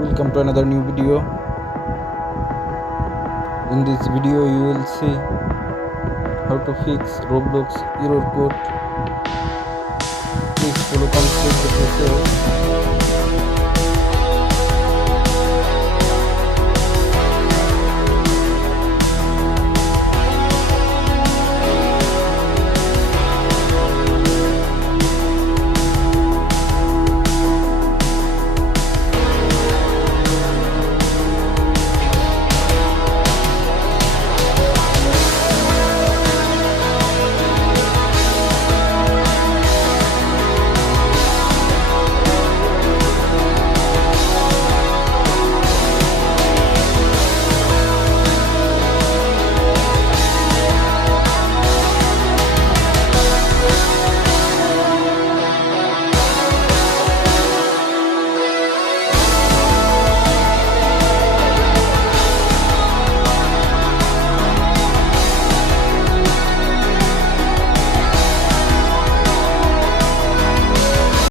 Welcome to another new video. In this video you will see how to fix Roblox error code. Please follow complete the process.